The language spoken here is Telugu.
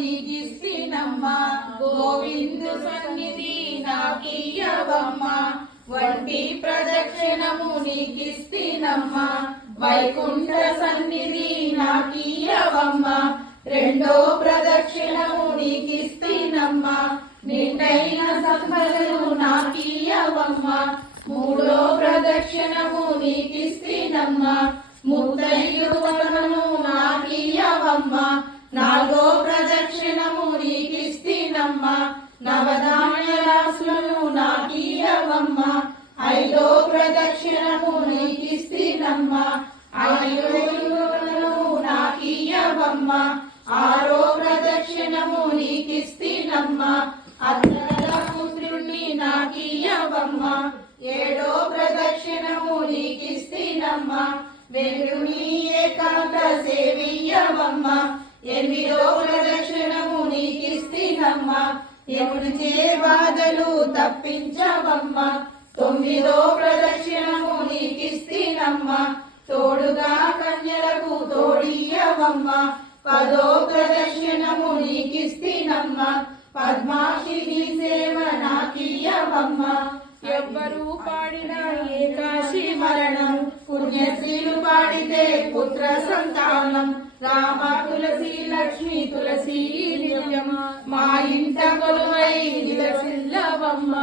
నీకిస్తినమ్మ గోవిందు సన్నిధి నాకియ్యవమ్మ వంటి ప్రదక్షిణము నీకిస్తినమ్మ వైకుంఠ సన్నిధి నాకియ్యవమ్మ రెండో ప్రదక్షిణము నీకిస్తినమ్మ నిండైన సంపదలు నాకియ్యవమ్మ మూడో ప్రదక్షిణము నీకిస్తినమ్మ ముత్తైదువలను నాకియ్యవమ్మ నాలుగో ప్రదక్షిణము నీకిస్తినమ్మ నవధాన్య రాశులను నాకియ్యవమ్మ ఐదో ప్రదక్షిణము నీకిస్తినమ్మ ఆయుర్వేదులను నాకియ్యవమ్మ ఆరో ప్రదక్షిణము నీకిస్తినమ్మ అత్తల పుత్రుణ్ణి నాకియ్యవమ్మ ఏడో ప్రదక్షిణము నీకిస్తినమ్మ వెలుని ఏకాంత సేవియ్యవమ్మ ఎనిమిదో ప్రదక్షిణము నీకిస్తినమ్మ ఎముడిచే బాధలు తప్పించవమ్మ తొమ్మిదో ప్రదక్షిణము నీకిస్తినమ్మ తోడుగా కన్యలకు తోడియ్యవమ్మ పదో ప్రదక్షిణము నీకిస్తినమ్మ పద్మాక్షి సేవ నాకియ్యవమ్మ ఎవ్వరు పాడిన ఏకాశి మరణం పుణ్యశ్రీలు పాడితే పుత్ర సంతానం రామ తులసి లక్ష్మి తులసి నిత్యం మా ఇంట కొలువై నిలసిల్లవమ్మ